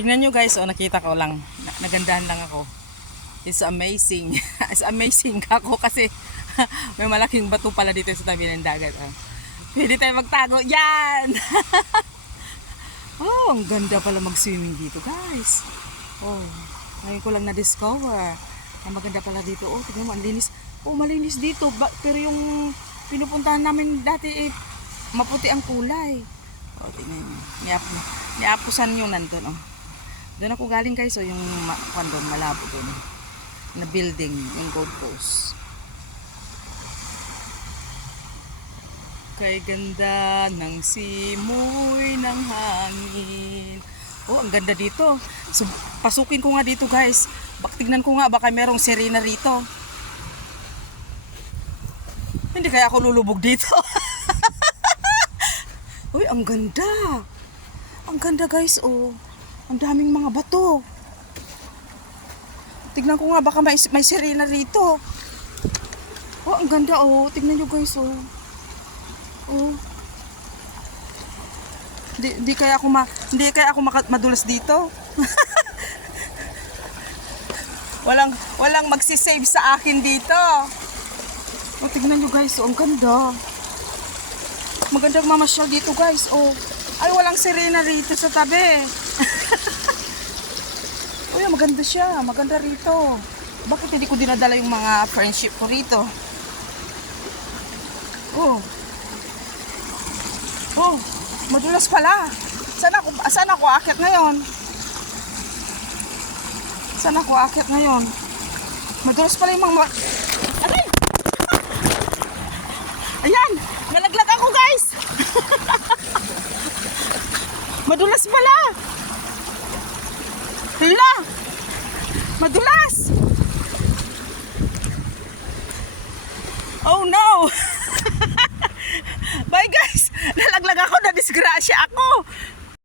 Tingnan nyo guys, oh, nakita ko lang. Nagandahan lang ako. It's amazing. It's amazing ako kasi may malaking bato pala dito sa tabi ng dagat. Oh. Pwede tayo magtago. Yan! Oh, ang ganda pala mag-swimming dito guys. Oh, ngayon ko lang na-discover. Ang maganda pala dito. Oh, tingnan mo, ang linis. Oh, malinis dito. Pero yung pinupuntahan namin dati, maputi ang kulay. Oh, tingnan nyo. Niapusan yung nandun. Oh. Doon ako galing guys. So, yung doon, malabo doon. Na building, yung Gold Coast. Kay ganda ng simoy ng hangin. Oh, ang ganda dito. So, pasukin ko nga dito guys. Tignan ko nga baka merong sirena rito. Hindi kaya ako lulubog dito. Uy, ang ganda. Ang ganda guys, oh. Ang daming mga bato. Tignan ko nga baka may sirena rito. Oh, ang ganda, oh. Tignan nyo guys, oh. Oh. Hindi kaya ako madulas dito. walang magsi-save sa akin dito. Oh, tignan nyo guys, oh, ang ganda. Magandang mamasyal dito guys, oh. Ay, walang sirena rito sa tabi. Oh, maganda siya, maganda rito. Bakit hindi ko dinadala yung mga friendship ko rito? Oh. Oh, madulas pala. Saan ako aakyat ngayon? Saan ako aakyat ngayon? Madulas pala yung mga... Aray! Ayan! Nalaglag ako guys! Madulas pala! Hala! Madulas! Oh no! Bye guys! Nalaglag ako, na disgrasya ako!